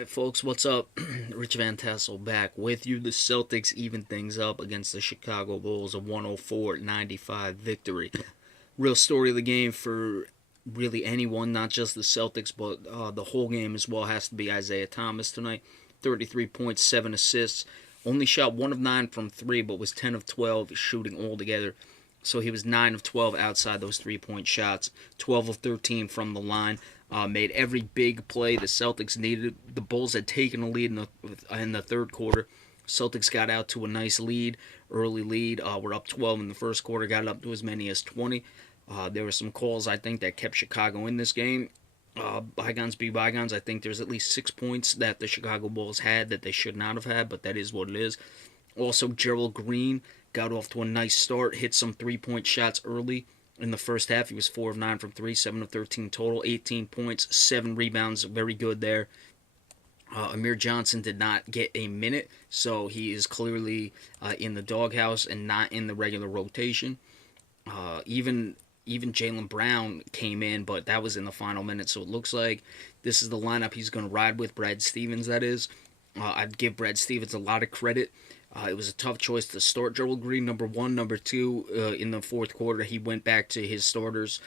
Alright, folks, what's up? Rich Van Tassel back with you. The Celtics even things up against the Chicago Bulls, a 104-95 victory. Real story of the game for really anyone, not just the Celtics, but the whole game as well, has to be Isaiah Thomas tonight. 33 points, 7 assists. Only shot 1 of 9 from 3, but was 10 of 12 shooting altogether. So he was 9 of 12 outside those 3-point shots, 12 of 13 from the line. Made every big play the Celtics needed. The Bulls had taken a lead in the third quarter. Celtics got out to a nice lead, early lead. We're up 12 in the first quarter, got up to as many as 20. There were some calls, I think, that kept Chicago in this game. Bygones be bygones. I think there's at least 6 points that the Chicago Bulls had that they should not have had, but that is what it is. Also, Gerald Green got off to a nice start, hit some 3-point shots early. In the first half, he was 4 of 9 from 3, 7 of 13 total, 18 points, 7 rebounds, very good there. Amir Johnson did not get a minute, so he is clearly in the doghouse and not in the regular rotation. Even Jaylen Brown came in, but that was in the final minute, so it looks like this is the lineup he's going to ride with, Brad Stevens, that is. I'd give Brad Stevens a lot of credit. It was a tough choice to start Gerald Green, number 1. Number 2, in the fourth quarter, he went back to his starters.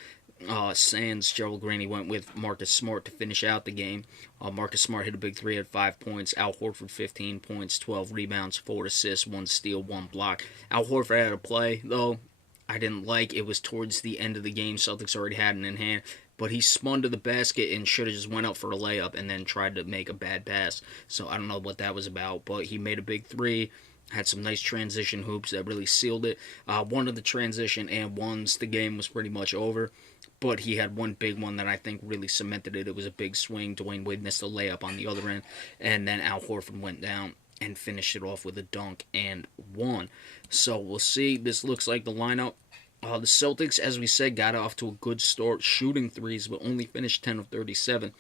Sans Gerald Green, he went with Marcus Smart to finish out the game. Marcus Smart hit a big 3 at 5 points. Al Horford, 15 points, 12 rebounds, 4 assists, 1 steal, 1 block. Al Horford had a play, though, I didn't like. It was towards the end of the game. Celtics already had it in hand. But he spun to the basket and should have just went up for a layup and then tried to make a bad pass. So I don't know what that was about. But he made a big 3. Had some nice transition hoops that really sealed it. One of the transition and ones, the game was pretty much over. But he had one big one that I think really cemented it. It was a big swing. Dwayne Wade missed a layup on the other end. And then Al Horford went down and finished it off with a dunk and won. So we'll see. This looks like the lineup. The Celtics, as we said, got off to a good start shooting threes, but only finished 10 of 37.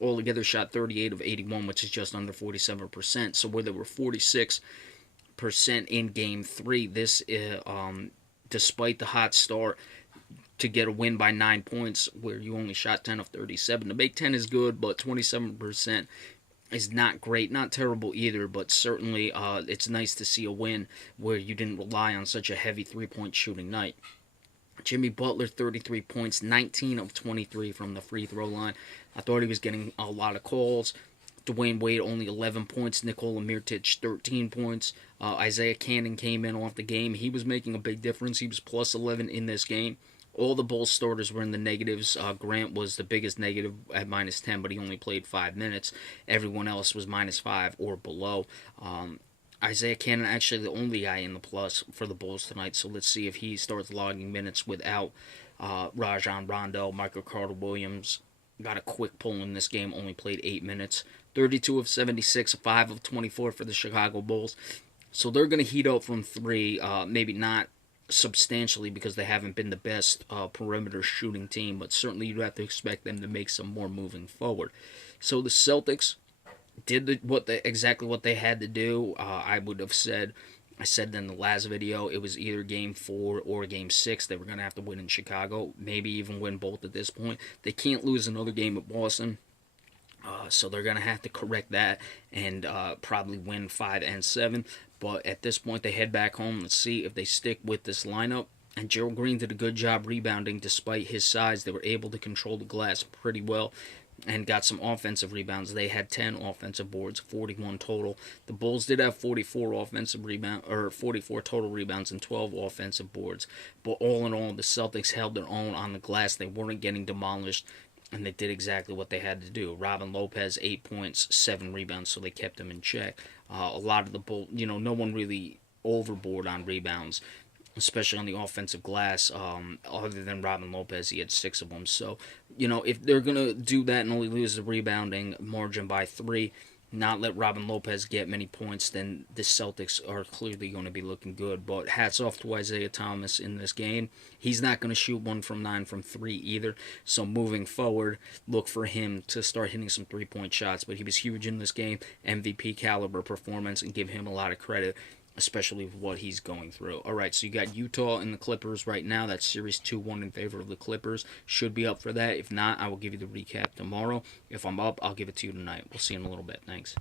Altogether shot 38 of 81, which is just under 47%. So where there were 46% in Game 3, this, despite the hot start, to get a win by 9 points where you only shot 10 of 37. To make 10 is good, but 27% is not great. Not terrible either, but certainly it's nice to see a win where you didn't rely on such a heavy 3-point shooting night. Jimmy Butler, 33 points, 19 of 23 from the free throw line. I thought he was getting a lot of calls. Dwayne Wade, only 11 points. Nikola Mirotic, 13 points. Isaiah Cannon came in off the game. He was making a big difference. He was plus 11 in this game. All the Bulls starters were in the negatives. Grant was the biggest negative at minus 10, but he only played 5 minutes. Everyone else was minus 5 or below. Isaiah Cannon actually the only guy in the plus for the Bulls tonight, so let's see if he starts logging minutes without Rajon Rondo. Michael Carter-Williams got a quick pull in this game, only played 8 minutes. 32 of 76, 5 of 24 for the Chicago Bulls. So they're going to heat up from 3, maybe not substantially because they haven't been the best perimeter shooting team, but certainly you'd have to expect them to make some more moving forward. So the Celtics did exactly what they had to do. I said in the last video, it was either Game 4 or Game 6. They were going to have to win in Chicago, maybe even win both at this point. They can't lose another game at Boston, so they're going to have to correct that and probably win 5 and 7. But at this point, they head back home. Let's see if they stick with this lineup. And Gerald Green did a good job rebounding despite his size. They were able to control the glass pretty well and got some offensive rebounds. They had 10 offensive boards, 41 total. The Bulls did have 44 total rebounds and 12 offensive boards. But all in all, the Celtics held their own on the glass. They weren't getting demolished, and they did exactly what they had to do. Robin Lopez, 8 points, 7 rebounds, so they kept him in check. A lot of the Bulls, no one really overboard on rebounds, especially on the offensive glass, other than Robin Lopez. He had 6 of them. So, if they're going to do that and only lose the rebounding margin by 3, not let Robin Lopez get many points, then the Celtics are clearly going to be looking good. But hats off to Isaiah Thomas in this game. He's not going to shoot 1 from 9 from 3 either. So moving forward, look for him to start hitting some 3-point shots. But he was huge in this game. MVP caliber performance, and give him a lot of credit. especially with what he's going through. All right, so you got Utah and the Clippers right now. That's series 2-1 in favor of the Clippers. Should be up for that. If not, I will give you the recap tomorrow. If I'm up, I'll give it to you tonight. We'll see you in a little bit. Thanks.